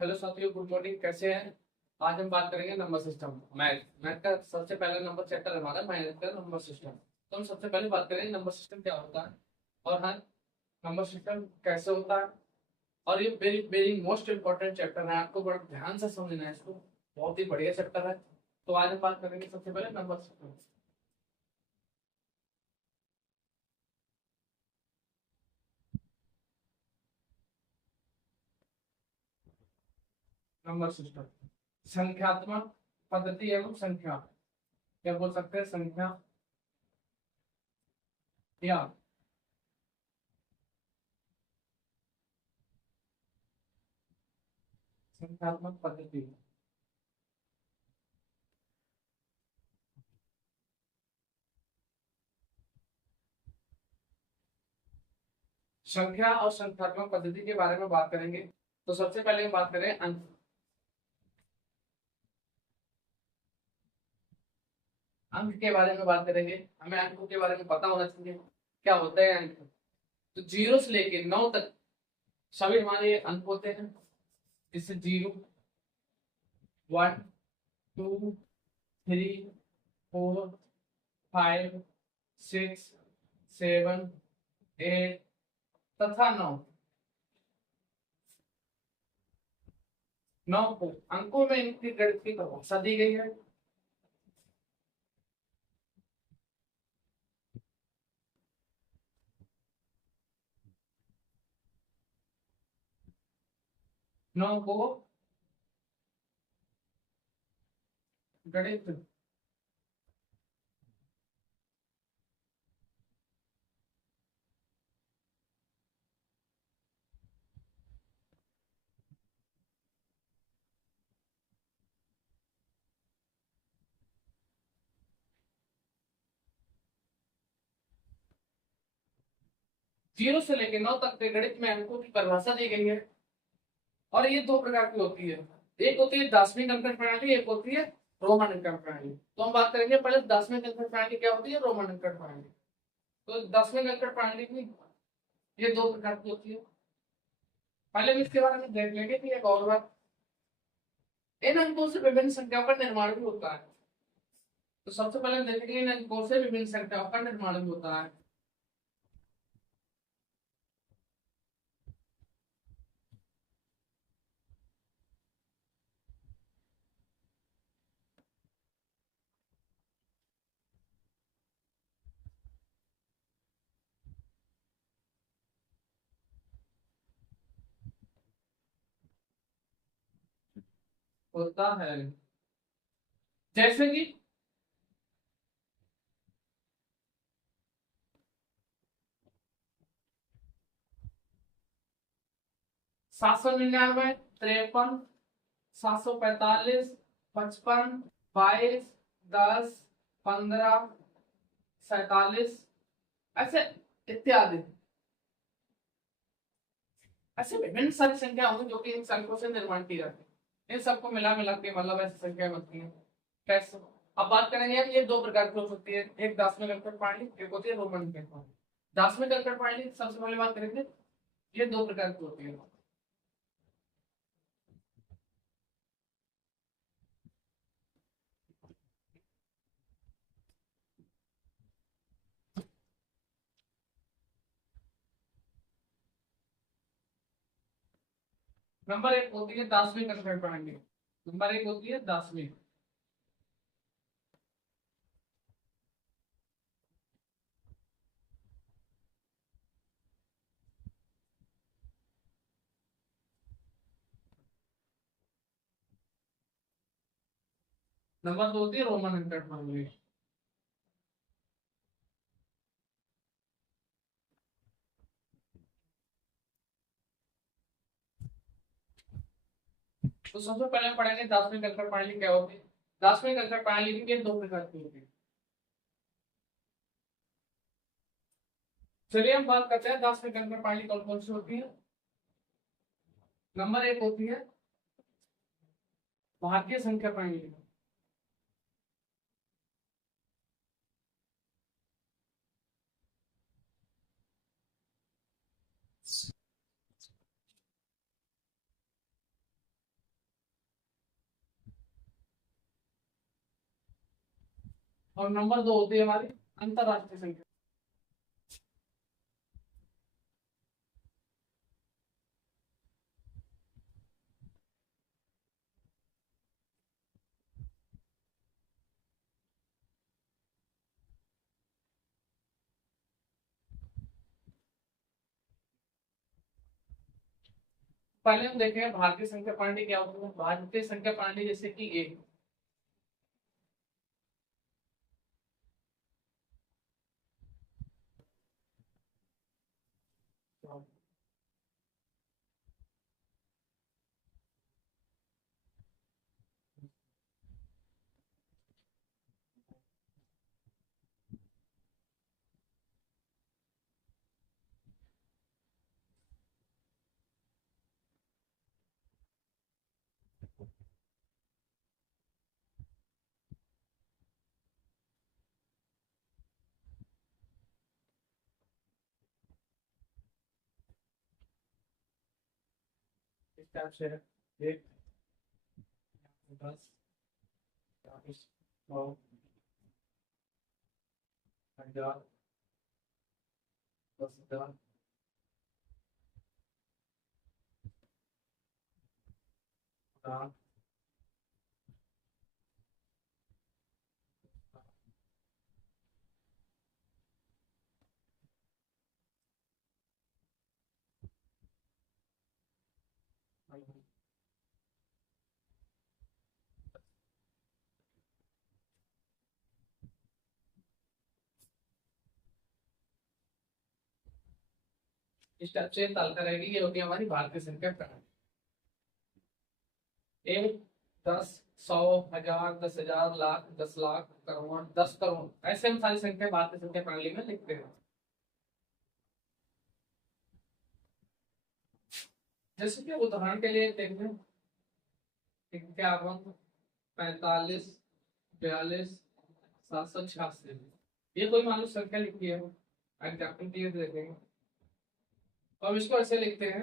Hello साथियों, good morning. कैसे हैं? आज हम बात करेंगे नंबर सिस्टम। मैथ का सबसे पहला नंबर चैप्टर हमारा मैथ का नंबर सिस्टम। तो हम सबसे पहले बात करेंगे नंबर सिस्टम क्या होता है और हाँ, नंबर सिस्टम कैसे होता है। और ये very very most important chapter है, आपको बड़ा ध्यान से समझना है इसको। बहुत ही बढ़िया चैप्टर है। तो आज हम बात करेंगे सबसे पहले नंबर सिस्टम। नंबर सिस्टम संख्यात्मक पद्धति एवं संख्या, क्या बोल सकते हैं, संख्या या संख्यात्मक पद्धति। संख्या और संख्यात्मक पद्धति के बारे में बात करेंगे। तो सबसे पहले हम बात करें अंक। अंक के बारे में बात करेंगे। हमें अंकों के बारे में पता होना चाहिए क्या होता है अंक। तो जीरो से लेके 9 तक सभी हमारे अंक होते हैं। जैसे 0, 1, 2, 3, 4, 5, 6, 7, 8 तथा 9। 9 को अंकों में इनकी गणित की परिभाषा दी गई है। नौ को गणित 0 से लेके 9 तक के गणित में अंकों की परिभाषा दी गई है। और ये दो प्रकार की होती है। एक होती है दार्शनिक अंकन प्रणाली, एक होती है रोमन अंकन प्रणाली। तो हम बात करेंगे पहले दार्शनिक अंकन प्रणाली क्या होती है, रोमन अंकन प्रणाली। तो दार्शनिक अंकन प्रणाली की ये दो प्रकार की होती है। पहले हम इसके बारे में देख लेंगे कि एक और बात, इन अंकों से विभिन्न संख्याओं का निर्माण भी होता है। तो सबसे पहले देखेंगे इन अंकों से विभिन्न संख्याओं का निर्माण भी होता है। होता है जैसे कि 799, 53, 745, 55, 22, 10, 15, 47, ऐसे इत्यादि। ऐसे विभिन्न सारी संख्या होंगी जो कि इन संख्याओं से निर्माण की जाती है। इन सबको मिला मिला के मतलब ऐसी संख्या बनती है। कैसे? अब बात करेंगे हम, ये दो प्रकार की हो सकती है, एक दार्शनिक अंकन प्रणाली, एक होती है रोमन अंकन प्रणाली। दार्शनिक अंकन प्रणाली सबसे पहले बात करेंगे, ये दो प्रकार की होती है। नंबर एक होती है दार्शनिक अंकन प्रणाली। नंबर एक होती है दार्शनिक। नंबर दो होती है रोमन अंकन प्रणाली। तो सबसे पहले हम पढ़ेंगे दार्शनिक अंकन प्रणाली क्या होती है। दार्शनिक अंकन प्रणाली की दो प्रकार की होती है। चलिए हम बात करते हैं दार्शनिक अंकन प्रणाली कौन कौन सी होती है। नंबर एक होती है भारतीय संख्या प्रणाली। और नंबर 2 होती है हमारी अंतरराष्ट्रीय संख्या। पहले हम देखेंगे भारतीय संख्या प्रणाली क्या होती है। भारतीय संख्या प्रणाली जैसे कि एक, इस टाइप से है। एक, 10, 40, 100, 1000, 10,000, 50, इस टाइप से तालिका रहेगी। ये होगी हमारी भारतीय संख्या प्रणाली। 1, 10, 100, 1000, 10,000, लाख, 10 लाख, करोड़, 10 करोड़, ऐसे हम सारी संख्या भारतीय संख्या प्रणाली में लिखते हैं। जैसे कि उदाहरण के लिए देखें, 51, 45, 42, 786, ये कोई मान लो संख्या लिखी है। एग्जाम्पल दिए देखेंगे तो हम इसको ऐसे लिखते हैं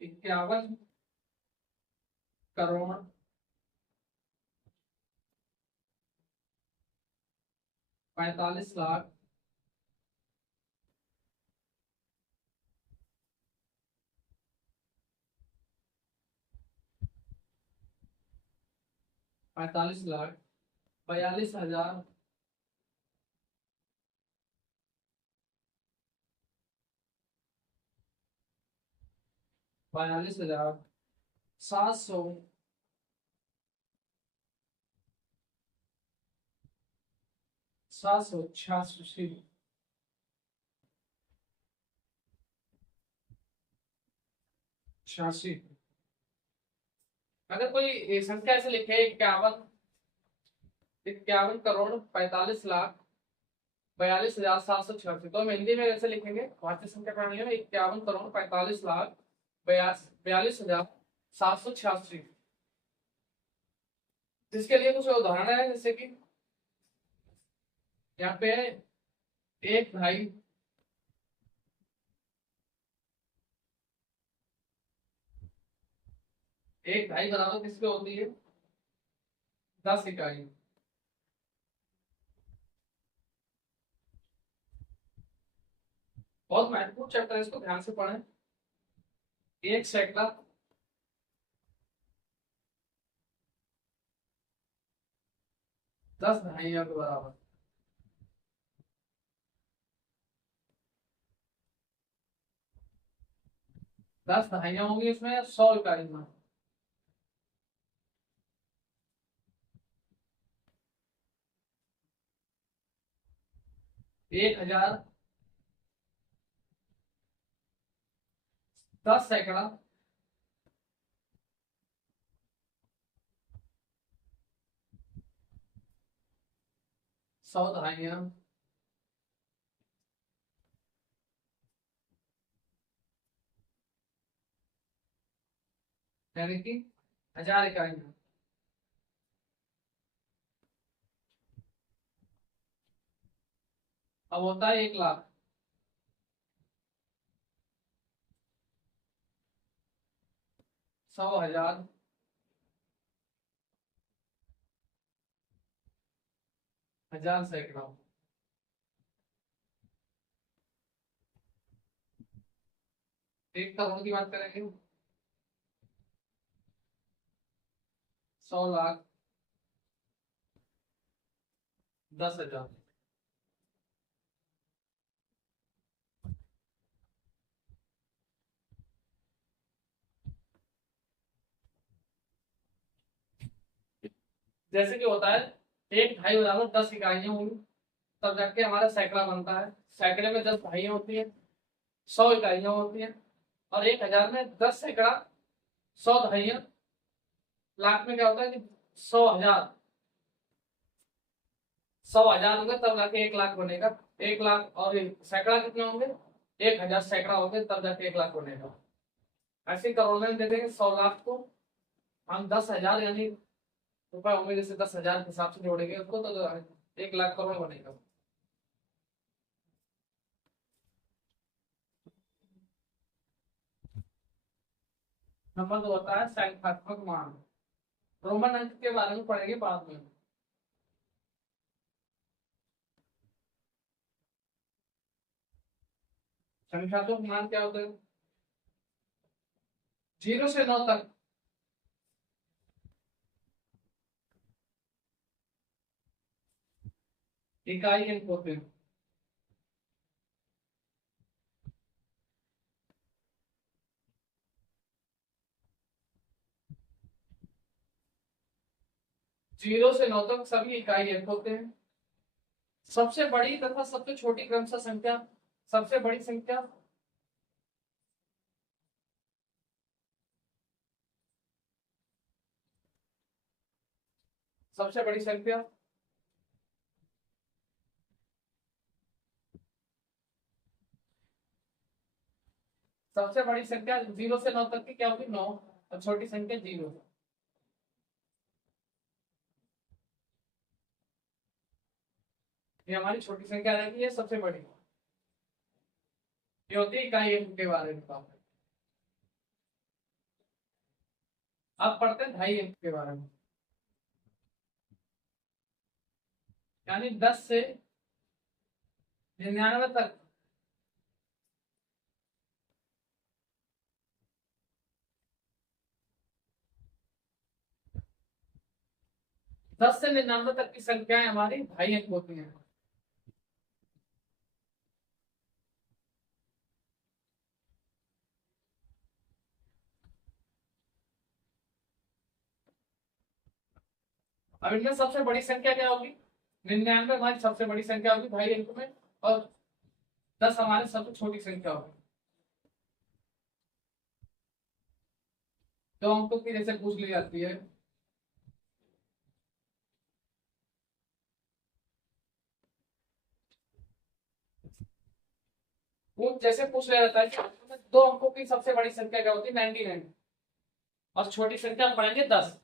51 करोड़ 45 लाख 45 लाख 42,000 42,700 786 86। अगर कोई संख्या ऐसे लिखे 51 करोड़ 45 लाख 42,786, तो हम हिंदी में ऐसे लिखेंगे भारतीय संख्या प्रणाली में 51 करोड़ 45 लाख 42,786। जिसके लिए कुछ उदाहरण है, जैसे कि यहाँ पे एक ढाई, एक ढाई बराबर किसके होती है? 10 इकाई। बहुत महत्वपूर्ण चैप्टर है, इसको ध्यान से पढ़ें। एक सैकड़ा 10 ढाइयों के बराबर। दस ढाइयां होंगी इसमें 100 इकाई में। एक हजार 10 सैकड़ा 100 ढाइयां यानी कि 1000 इकाई में। अब होता है 1 लाख। 100,000 हजार सैकड़ा। एक करोड़ की बात करेंगे, 100 लाख, 10,000। जैसे कि होता है, एक ढाई बराबर 10 इकाइयां होंगी, तब जाके हमारा सैकड़ा बनता है। सैकड़े में 10 ढाइयां होती है, 100 इकाइयां होती है, और 1,000 में 10 सैकड़ा, 100 ढाइयां। लाख में क्या होता है कि 100,000, 100,000 होंगे तब जाके 1 लाख बनेगा। 1 लाख और सैकड़ा कितने होंगे, 1,000 सैकड़ा होंगे तब जाके 1 लाख बनेगा। ऐसे करोड़ में दे देंगे 100 लाख को हम 10,000 यानी रुपए होंगे, जैसे 10,000 के हिसाब से जोड़ेंगे उसको तो 1 लाख करोड़ बनेगा। नंबर 2 होता है संख्यात्मक मान। रोमन अंक के बारे में पढ़ेंगे बाद में। संख्यात्मक मान क्या होते हैं, 0 से 9 तक इकाई अंक होते हैं। जीरो से 9 तक सभी इकाई अंक होते हैं। सबसे बड़ी तथा सबसे छोटी क्रमशः संख्या, सबसे बड़ी संख्या सबसे बड़ी संख्या सबसे बड़ी संख्या 0 से 9 तक की क्या होगी, 9, और छोटी संख्या 0। ये हमारी छोटी संख्या रहेगी, ये सबसे बड़ी, ये होती है इकाई अंक के बारे में बात। अब पढ़ते हैं ढाई अंक के बारे में, यानी 10 से 99 तक। दस से 99 तक की संख्याएं हमारी ढाई अंक होती हैं। अब इनमें सबसे बड़ी संख्या क्या होगी, 99 हमारी सबसे बड़ी संख्या होगी ढाई अंक में, और 10 हमारी सबसे छोटी संख्या होगी। दो अंकों की जैसे पूछ ली जाती है, वो जैसे पूछ लिया जाता है कि दो अंकों की सबसे बड़ी संख्या क्या होती है, 99, और छोटी संख्या हम पढ़ेंगे 10।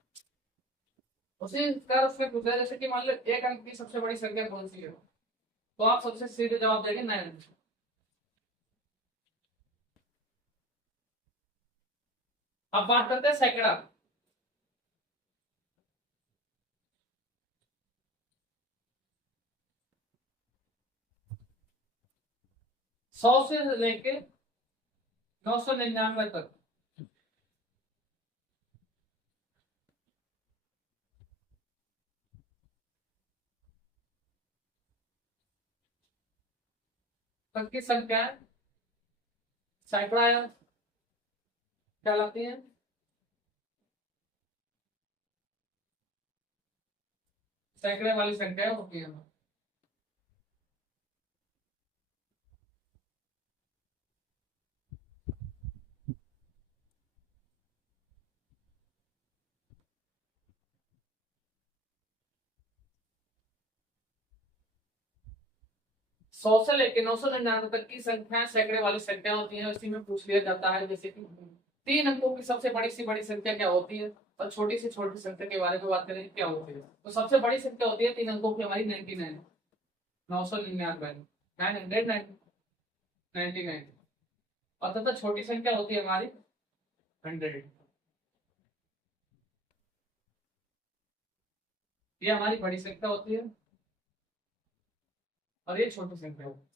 उसी का उसमें पूछा है, जैसे कि मान लो एक अंक की सबसे बड़ी संख्या कौन सी है, तो आप सबसे सीधे जवाब देंगे 9। अब बात करते हैं सैकड़ा। 100 से लेके 999 तक की संख्या सैकड़ा कहलाती है। सैकड़े वाली संख्या होती है। 100 से लेके 999 तक की संख्या सैकड़े वाली संख्या होती है। इसी में पूछ लिया जाता है, जैसे कि 3 अंकों की सबसे बड़ी सी बड़ी संख्या क्या होती है, और छोटी से छोटी संख्या के बारे में बात करें क्या होती है। तो सबसे बड़ी संख्या होती है 3 अंकों की हमारी 99, 999, 999, और तथा छोटी संख्या होती है हमारी 100। ये हमारी बड़ी संख्या होती है। और ये छोटी संख्या होगी।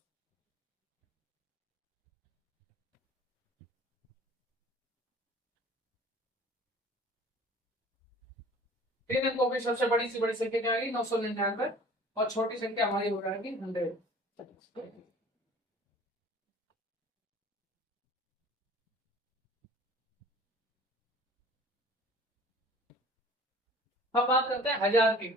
तीन अंकों की सबसे बड़ी सी बड़ी संख्या क्या आएगी? 999। और छोटी संख्या हमारी हो जाएगी 100। अब बात करते हैं हजार की।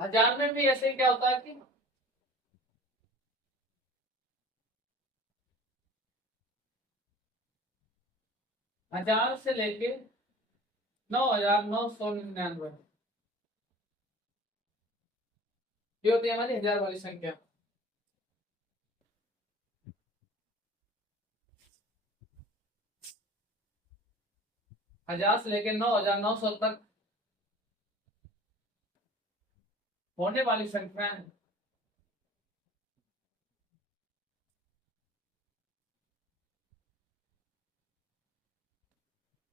हजार में भी ऐसे क्या होता है कि 1000 से लेके 9999, ये होती है हमारी हजार वाली संख्या। हजार से लेके 9900 तक होने वाली संख्या है,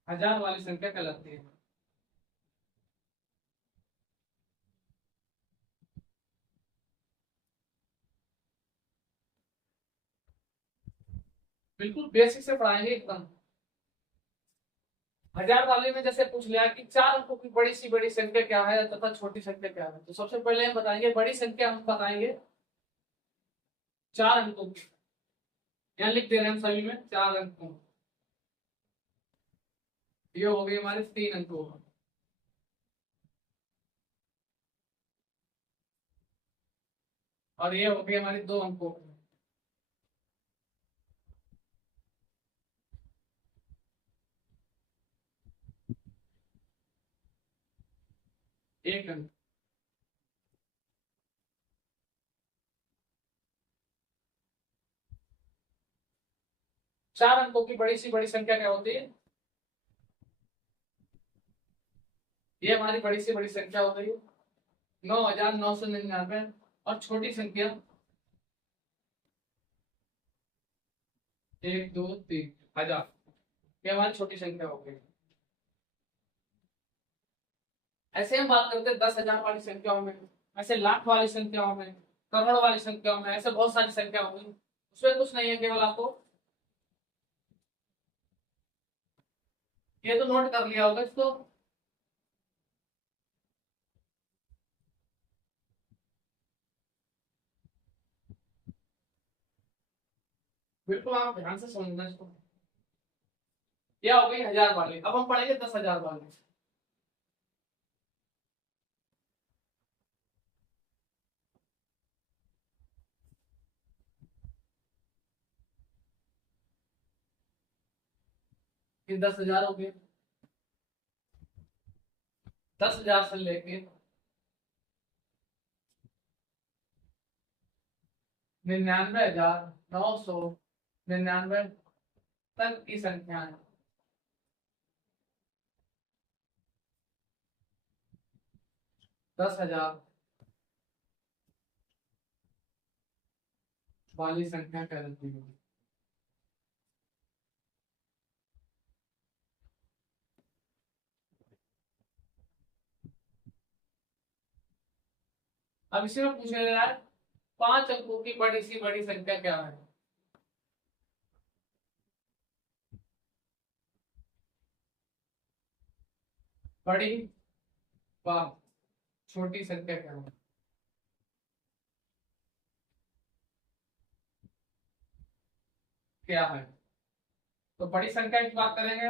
हजार वाली संख्या कहलाती है। बिल्कुल बेसिक से पढ़ाएंगे एकदम। हजार वाले में जैसे पूछ लिया कि चार अंकों की बड़ी सी बड़ी संख्या क्या है तथा छोटी संख्या क्या है, तो सबसे पहले हम बताएंगे बड़ी संख्या, हम बताएंगे चार अंकों की। यहाँ लिख दे रहे हैं हम सभी में 4 अंकों। ये हो गई हमारे 3 अंकों। और ये हो गई हमारी 2 अंकों। एक अंक। चार अंकों की बड़ी सी बड़ी संख्या क्या होती है? ये हमारी बड़ी सी बड़ी संख्या हो गई 9999। और छोटी संख्या 1 2 3 हजार, ये हमारी छोटी संख्या हो गई। ऐसे हम बात करते हैं 10,000 वाली संख्याओं में, ऐसे लाख वाली संख्याओं में, करोड़ वाली संख्याओं में, ऐसे बहुत सारी संख्या होंगी। उसमें कुछ नहीं है, केवल आपको ये तो नोट कर लिया होगा इसको। बिल्कुल आप ध्यान से समझना इसको। क्या हो गई हजार वाली, अब हम पढ़ेंगे 10,000 वाली। ये 10,000 हो गए। 10,000 से लेके 99,999 तक की संख्या है। 10,000 वाली संख्या कहलाती है। अब इसी में पूछा जा रहा है 5 अंकों की बड़ी सी बड़ी संख्या क्या है? बड़ी व छोटी संख्या क्या है? क्या है? तो बड़ी संख्या की बात करेंगे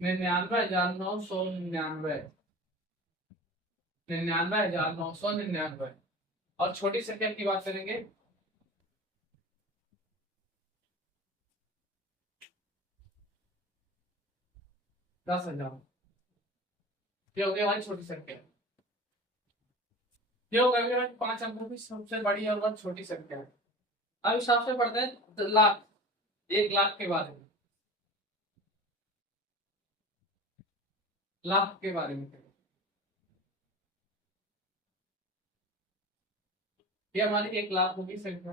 99,999, 99,999। और छोटी संख्या की बात करेंगे 10,000। ये हो गई हमारी छोटी संख्या। ये हो गई हमारी 5 अंकों की सबसे बड़ी और छोटी संख्या। अब इस हिसाब से पढ़ते हैं लाख, 1 लाख के बारे में। लाख के बारे में ये हमारी 1 लाख होगी संख्या।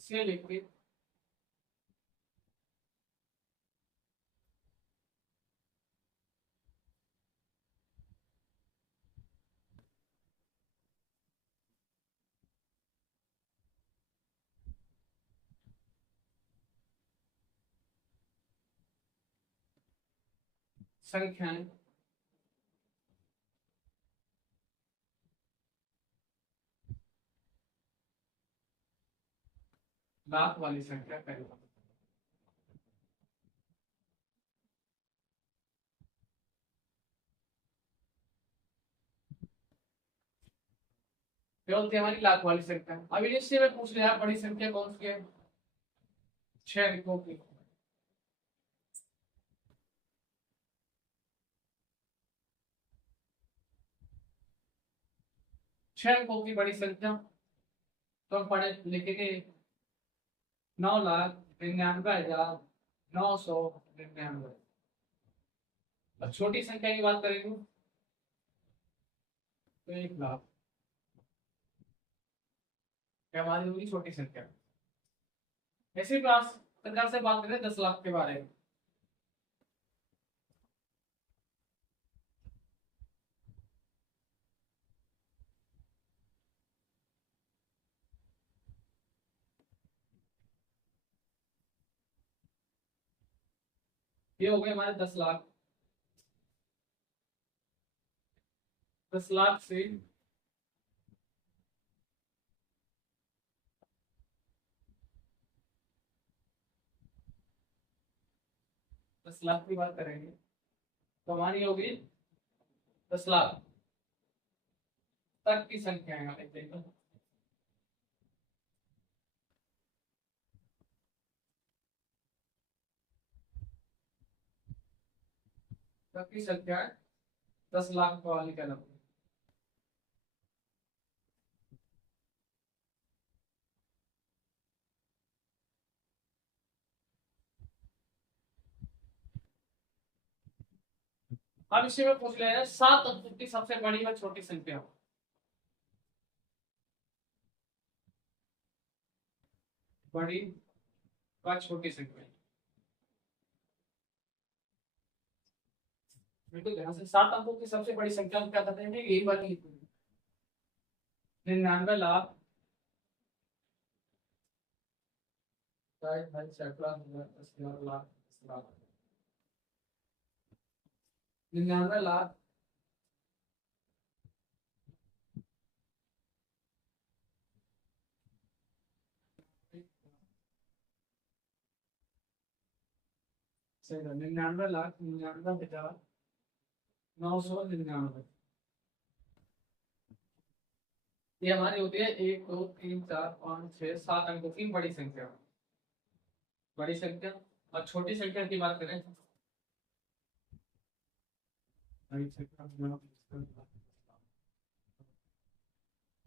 से लेके संख्याएं लाख वाली संख्या कहलाती है। क्या होती है हमारी लाख वाली संख्या। अब इससे में पूछ लिया बड़ी संख्या कौन सी है, 6 अंकों की। छह अंकों की बड़ी संख्या तो हम पढ़े लिखेंगे 9,99,999। और छोटी संख्या की बात करेंगे तो 1 लाख, क्या हमारी होगी छोटी संख्या। इसी क्लास प्रकार से बात करें 10 लाख के बारे में। ये हो गए हमारे 10 लाख। 10 लाख से 10 लाख की बात करेंगे तो हमारी होगी 10 लाख तक की संख्या है। देखते 10 लाख वाली कहलाती है। अब इसी में पूछ लिया है 7 अंकों की सबसे बड़ी व छोटी संख्या। बड़ी व छोटी संख्या बिल्कुल ध्यान से। 7 अंकों की सबसे बड़ी संख्या हम क्या कहते हैं, यही वाली 99 लाख 99 लाख सही है, 99,99,999। ये हमारी होती है 1 2 3 4 5 6 7 अंकों की बड़ी संख्या। बड़ी संख्या और छोटी संख्या की बात करें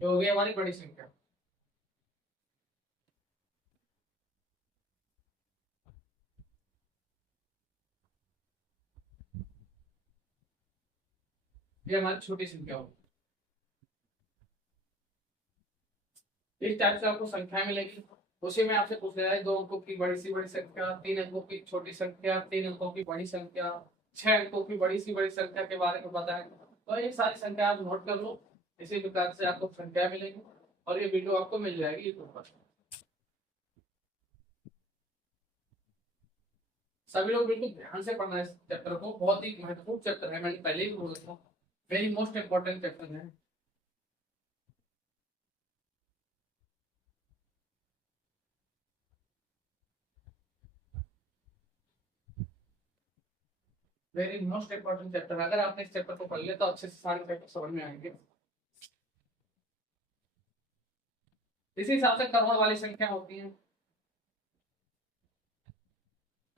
तो हो गई हमारी बड़ी संख्या। ये हमारी छोटी संख्या होगी। इस टाइप से आपको संख्या मिलेगी। उसी में आपसे पूछ रहा है 2 अंकों की बड़ी सी बड़ी संख्या, 3 अंकों की छोटी संख्या, 3 अंकों की बड़ी संख्या, 6 अंकों की बड़ी सी बड़ी संख्या के बारे में बताएं। तो ये सारी संख्या आप नोट कर लो। इसी प्रकार से आपको संख्या मिलेगी और ये वीडियो आपको मिल जाएगी यूट्यूब पर। सभी लोग बिल्कुल ध्यान से पढ़ना है इस चैप्टर को, बहुत ही महत्वपूर्ण चैप्टर है। मैंने पहले भी बोला था, वेरी मोस्ट इंपॉर्टेंट चैप्टर है। Very most important chapter. अगर आपने इस चैप्टर को पढ़ लिया तो अच्छे से सारे चैप्टर समझ में आएंगे। इसी हिसाब से करोड़ वाली संख्या होती है।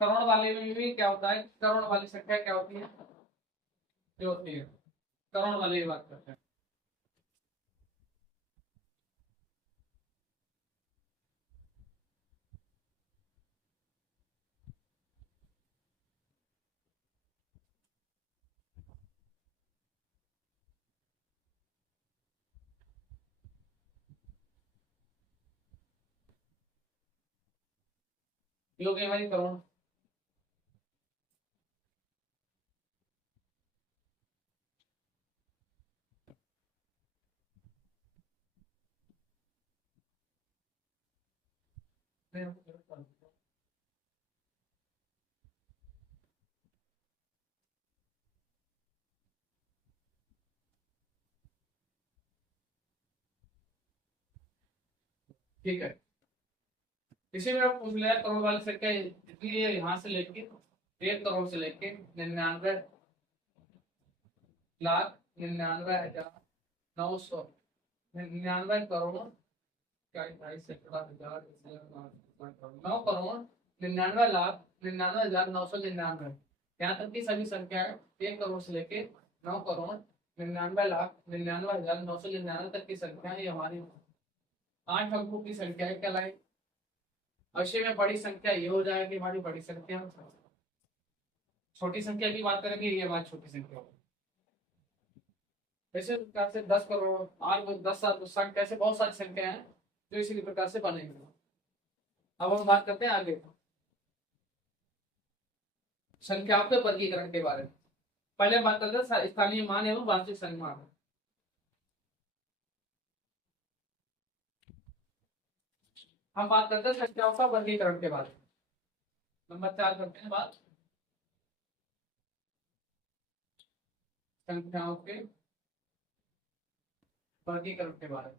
करोड़ वाले में भी क्या होता है, करोड़ वाली संख्या क्या होती है, जो होती है करोड़ वाली की बात करते हैं। ये हो गई हमारी करोड़। ठीक है, इसी में आप पूछ लिया करोड़ वाली संख्या जितनी है यहाँ से लेके 1 करोड़ से लेके 99,99,99,900 99 करोड़ 9 करोड़ 99,99,999 यहाँ तक की सभी संख्याएं 1 करोड़ से लेके 9 करोड़ 99,99,999 तक की संख्याएं ये हमारी 8 अंकों की संख्याएं कहलाई। अवश्य में बड़ी संख्या ये हो जाएगी हमारी बड़ी संख्या, छोटी संख्या की बात करेंगे ये हमारी छोटी संख्या होगी। ऐसे प्रकार से 10 करोड़ 8 10 ऐसे बहुत सारी संख्या हैं जो इसी प्रकार से बनेंगे। अब हम बात करते हैं आगे संख्याओं के वर्गीकरण के बारे में। पहले बात करते हैं स्थानीय मान एवं वास्तविक संख्या। हम बात करते हैं संख्याओं का वर्गीकरण के बारे में। नंबर 4 करते हैं बात संख्याओं के वर्गीकरण के बारे में।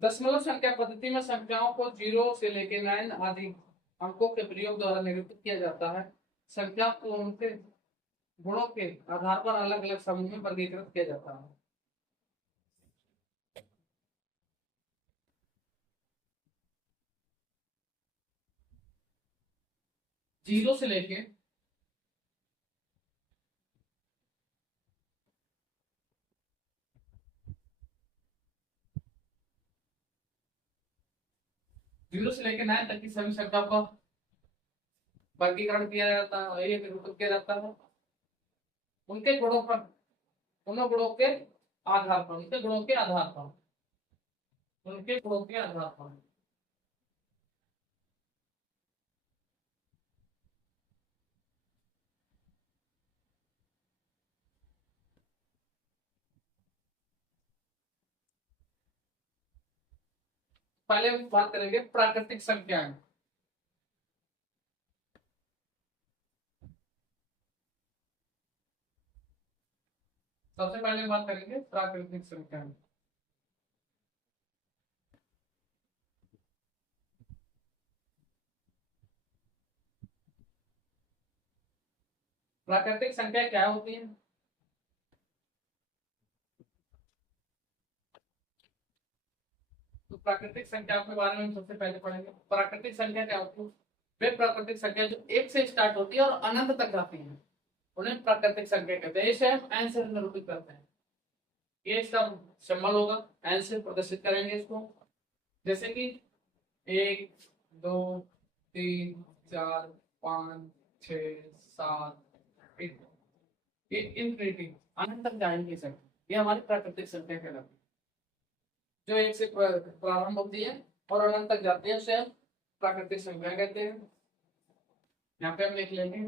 दशमलव संख्या पद्धति में संख्याओं को 0 से लेकर 9 आदि अंकों के प्रयोग द्वारा निरूपित किया जाता है। संख्या को उनके गुणों के आधार पर अलग अलग समूह में वर्गीकृत किया जाता है। जीरो से लेके जीरो से लेकर 9 तक की सभी संख्याओं का वर्गीकरण किया जाता है, ये निरूपित किया जाता है उनके गुणों पर, उन गुणों के आधार पर, उनके गुणों के आधार पर, उनके गुणों के आधार पर। पहले बात करेंगे प्राकृतिक संख्याएं। सबसे पहले बात करेंगे प्राकृतिक संख्याएं। प्राकृतिक संख्या क्या होती है? तो प्राकृतिक संख्या के बारे में सबसे पहले पढ़ेंगे। प्राकृतिक संख्या क्या होती है? वे प्राकृतिक संख्या जो 1 से स्टार्ट होती है और अनंत तक जाती है उन्हें प्राकृतिक संख्या कहते हैं। इसे हम एन से निरूपित करते हैं। ये इसका सिंबल होगा, एन से प्रदर्शित करेंगे इसको। जैसे कि 1 2 3 4 5 6 7 ये इनफिनिटी अनंत तक जाएंगे संख्या, ये हमारी प्राकृतिक संख्या कहलाती है। जो 1 से प्रारंभ होती है और अनंत तक जाती है उसे हम प्राकृतिक संख्या कहते हैं। यहाँ पे हम लिख लेंगे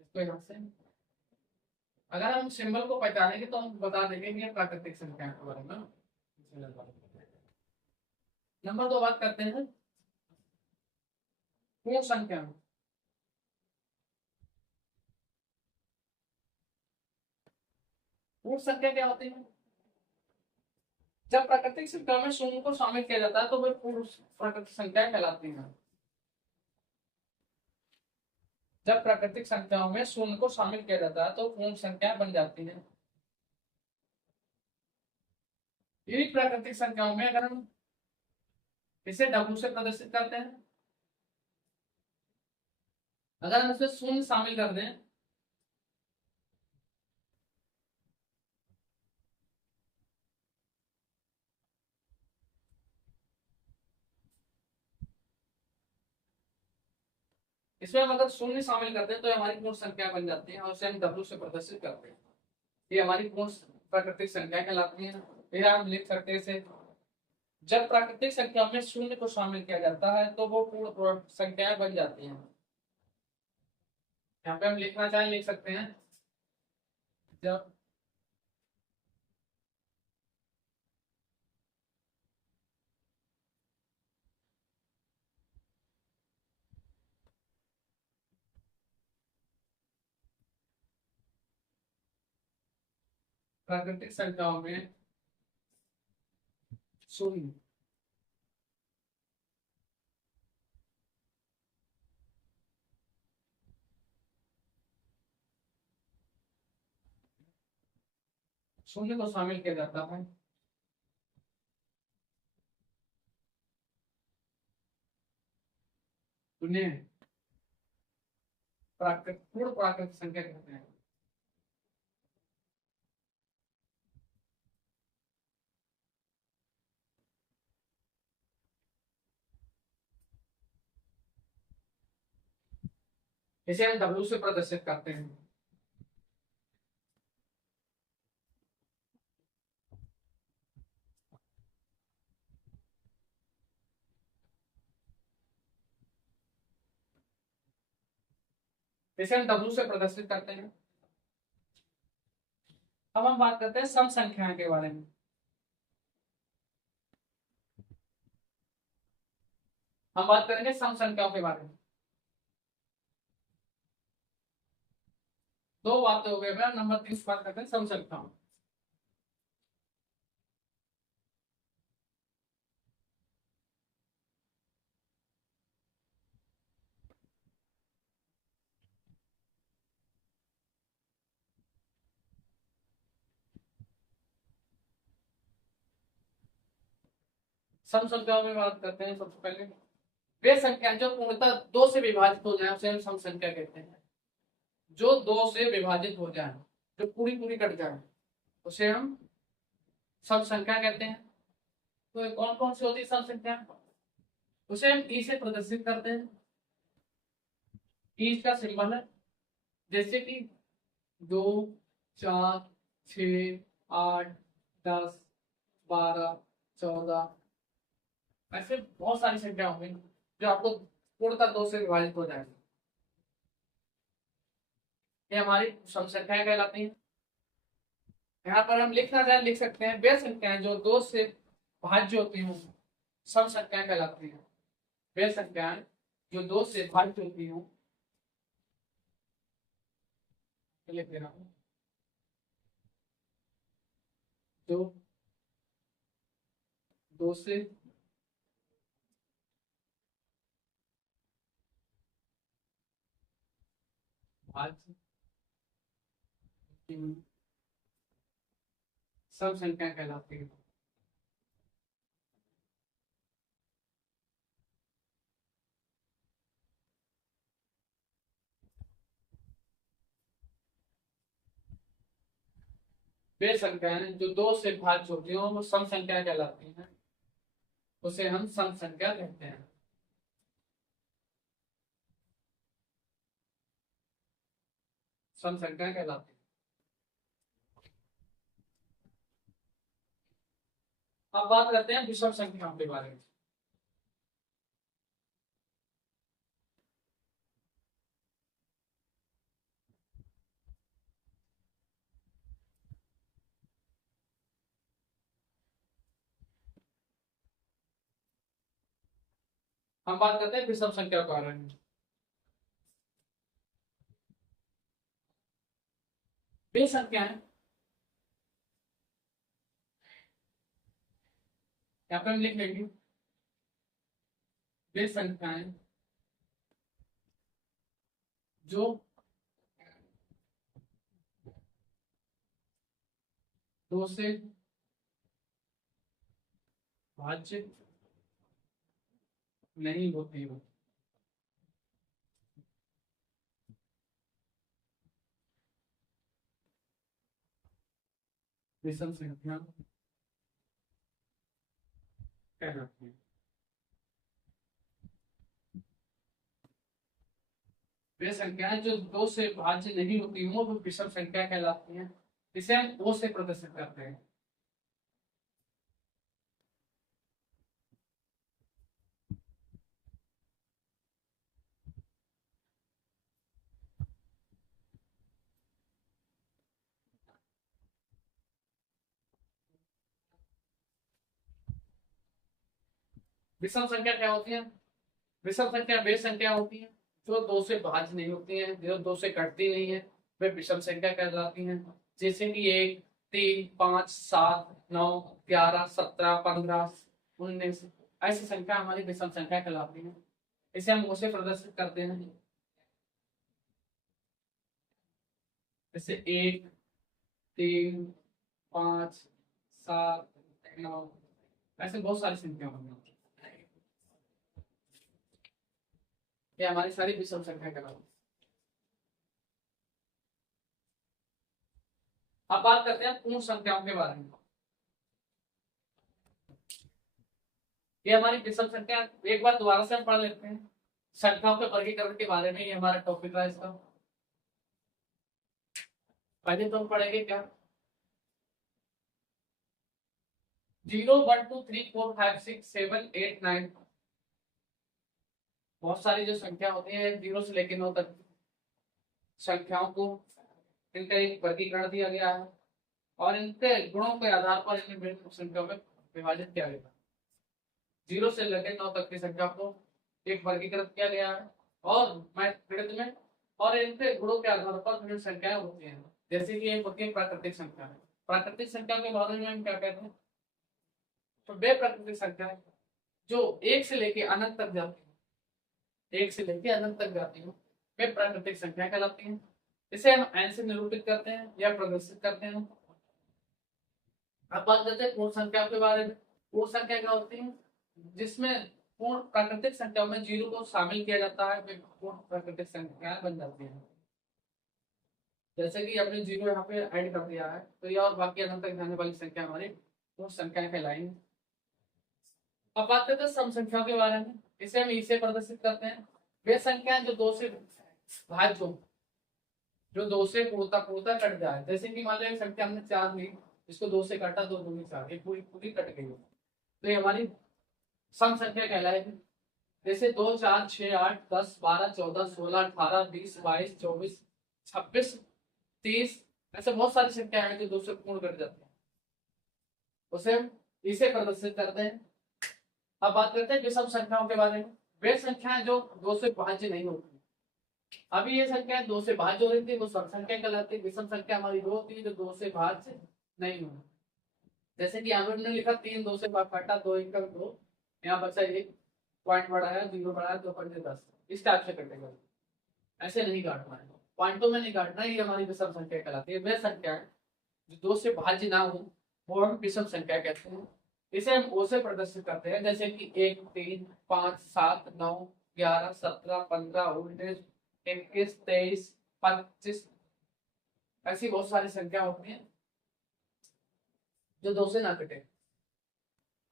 इसको यहाँ से। अगर हम सिंबल को पहचानेंगे तो हम बता देंगे कि प्राकृतिक संख्या के बारे में। नंबर 2 बात करते हैं पूर्ण संख्या। पूर्ण संख्या क्या होती है? जब प्राकृतिक संख्या में शून्य को शामिल किया जाता है तो वे पूर्ण प्राकृतिक संख्या कहलाती है। जब प्राकृतिक संख्याओं में शून्य को शामिल किया जाता है तो पूर्ण संख्या बन जाती है। यही प्राकृतिक संख्याओं में अगर हम इसे W से प्रदर्शित करते हैं, अगर हम इसमें शून्य शामिल कर दें इसमें हम अगर शून्य शामिल करते हैं तो हमारी पूर्ण संख्या बन जाती है और उसे हम W से प्रदर्शित करते हैं। ये हमारी पूर्ण प्राकृतिक संख्या कहलाती है। फिर हम लिख सकते हैं इसे, जब प्राकृतिक संख्या में शून्य को शामिल किया जाता है तो वो पूर्ण संख्याएं बन जाती हैं। यहाँ पे हम लिखना चाहें लिख सकते हैं, जब प्राकृतिक संख्याओं में शून्य शून्य को शामिल किया जाता है। उन्हें पूर्ण प्राकृतिक संख्या कहते हैं। इसे हम W से प्रदर्शित करते हैं। इसे हम W से प्रदर्शित करते हैं। अब हम बात करते हैं सम संख्याओं के बारे में। हम बात करेंगे सम संख्याओं के बारे में। दो बातें हो गई। नंबर 30 बात करते हैं सम संख्याओं। सम संख्याओं में बात करते हैं। सबसे पहले वे संख्या जो पूर्णतः दो से विभाजित हो जाए उसे हम सम संख्या कहते हैं। जो दो से विभाजित हो जाए, जो पूरी पूरी कट जाए, उसे हम सम संख्या कहते हैं। तो कौन कौन सी होती है सम संख्या? उसे हम ई से प्रदर्शित करते हैं। ई का सिंबल है जैसे कि 2, 4, 6, 8, 10, 12, 14, ऐसे बहुत सारी संख्या होंगी जो आपको पूर्णतः दो से विभाजित हो जाएगी। ये हमारी सम संख्याएं कहलाती हैं। यहाँ पर हम लिखना चाहे लिख सकते हैं। वे संख्याएं जो दो से भाज्य होती हूँ सम संख्याएं कहलाती हैं। वे संख्याएं जो दो से भाज्य होती हूँ, लिख दे रहा हूँ, जो दो से भाज्य सम संख्या कहलाती है। वे संख्याएं जो दो से भाज्य होती हैं वो सम संख्या कहलाती हैं। उसे हम सम संख्या कहते हैं। सम संख्या कहलाती है। अब बात करते हैं विषम संख्याओं के बारे में। हम बात करते हैं विषम संख्या के बारे में। वे संख्याएं यहाँ पर हम लिख लेंगे। वे संख्याएं जो दो से भाज्य नहीं होती हो। विषम संख्या कहलाती है। वे संख्याएं जो दो से भाज्य नहीं होती हो वो विषम संख्या कहलाती हैं। इसे हम ओ से प्रदर्शित करते हैं। विषम संख्या क्या होती है? विषम संख्या वे संख्या होती है जो दो से भाज्य नहीं होती है, जो दो से कटती नहीं है, वे विषम संख्या कहलाती हैं। जैसे कि 1, 3, 5, 7, 9, 11, 17, 15, 19 ऐसी संख्या हमारी विषम संख्या कहलाती है। इसे हम उसे प्रदर्शित करते हैं जैसे 1, 3, 5, 7, 9 ऐसे बहुत सारी संख्या होंगी। ये हमारी सारी विषम संख्या कहलाती है। अब बात करते हैं पूर्ण संख्याओं के बारे में। ये हमारी विषम संख्या एक बार दोबारा से हम पढ़ लेते हैं संख्याओं के वर्गीकरण के बारे में। ये हमारा टॉपिक है इसका। पहले तो हम पढ़ेंगे क्या 0, 1, 2, 3, 4, 5, 6, 7, 8, 9 बहुत सारी जो संख्या होती है 0 से लेकर 9 तक संख्याओं को इनका एक वर्गीकरण दिया गया है और इनके गुणों के आधार पर इन्हें विभिन्न संख्याओं में विभाजित किया गया है। 0 से लेकर 9 तक की संख्या को एक वर्गीकृत किया गया है और गणित में और इनके गुणों के आधार पर विभिन्न संख्याएं होती हैं। जैसे कि एक होती है प्राकृतिक संख्या। प्राकृतिक संख्या के बारे में हम क्या कहते हैं तो वे प्राकृतिक संख्या जो 1 से लेकर अनंत तक जाती है, 1 से लेकर अनंत तक जाती है वे प्राकृतिक संख्या कहलाती हैं। इसे हम n से निरूपित करते हैं या प्रदर्शित करते हैं। अब बात करते हैं पूर्ण संख्या के बारे में। पूर्ण संख्या क्या होती है जिसमें पूर्ण प्राकृतिक संख्याओं में 0 को शामिल किया जाता है वे पूर्ण प्राकृतिक संख्याएं बन जाती हैं। जैसे कि हमने 0 यहाँ पे ऐड कर दिया है तो ये और बाकी अनंत तक जाने वाली संख्या हमारी पूर्ण संख्याएं कहलाएंगी। अब बात करते हैं सम संख्याओं के बारे में। इसे हम इसे प्रदर्शित करते हैं वे संख्याएं जो 2 से भाज्य हो, जो 2 से पूर्णता कट जाए। जैसे कि मान लो संख्या हमने 4 ली, इसको 2 से काटा तो 2 4 ये पूरी पूरी कट गई तो ये हमारी सम संख्या कहलाएगी। जैसे 2, 4, 6, 8, 10, 12, 14, 16, 18, 20, 22, 24, 26, 30 ऐसे बहुत सारी संख्याएं हैं जो 2 से पूर्ण कट जाती हैं, उसे हम इसे प्रदर्शित करते हैं। अब बात करते हैं विषम संख्याओं के बारे में। वे संख्याएं जो 2 से भाज्य नहीं होती। अभी ये संख्याएं 2 से भाज्य हो रही थी वो सम संख्या कहलाती है। विषम संख्या हमारी वो होती है जो 2 से भाज्य नहीं होती। जैसे कि यहाँ हमने लिखा 3 2 से काटा 2 1 2 यहाँ बचा 1 पॉइंट बढ़ाया 0 बढ़ाया 2 पंजे 10 इस टाइप से कटेगा। ऐसे नहीं काटना है, पॉइंटों में नहीं काटना है। ये हमारी विषम संख्या कहलाती है। वे संख्या जो 2 से भाज्य ना हो वो हम विषम संख्या कहते हैं। इसे हम ओ से प्रदर्शित करते हैं जैसे कि 1, 3, 5, 7, 9, 11, 17, 15, 19, 21, 23, 25 ऐसी बहुत सारी संख्या होती है जो 2 से ना कटे।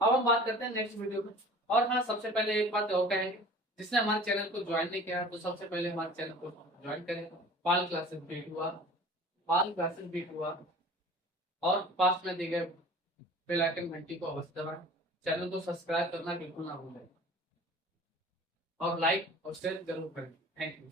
अब हम बात करते हैं नेक्स्ट वीडियो में। और हाँ सबसे पहले एक बात और कहेंगे जिसने हमारे चैनल को ज्वाइन नहीं किया तो सबसे पहले हमारे चैनल को ज्वाइन करें। पाल क्लासेस बीट हुआ और पास में दी गए बेल आइकन घंटी को अवश्य दबाएं। चैनल को सब्सक्राइब करना बिल्कुल ना भूलें और लाइक और शेयर जरूर करें। Thank you.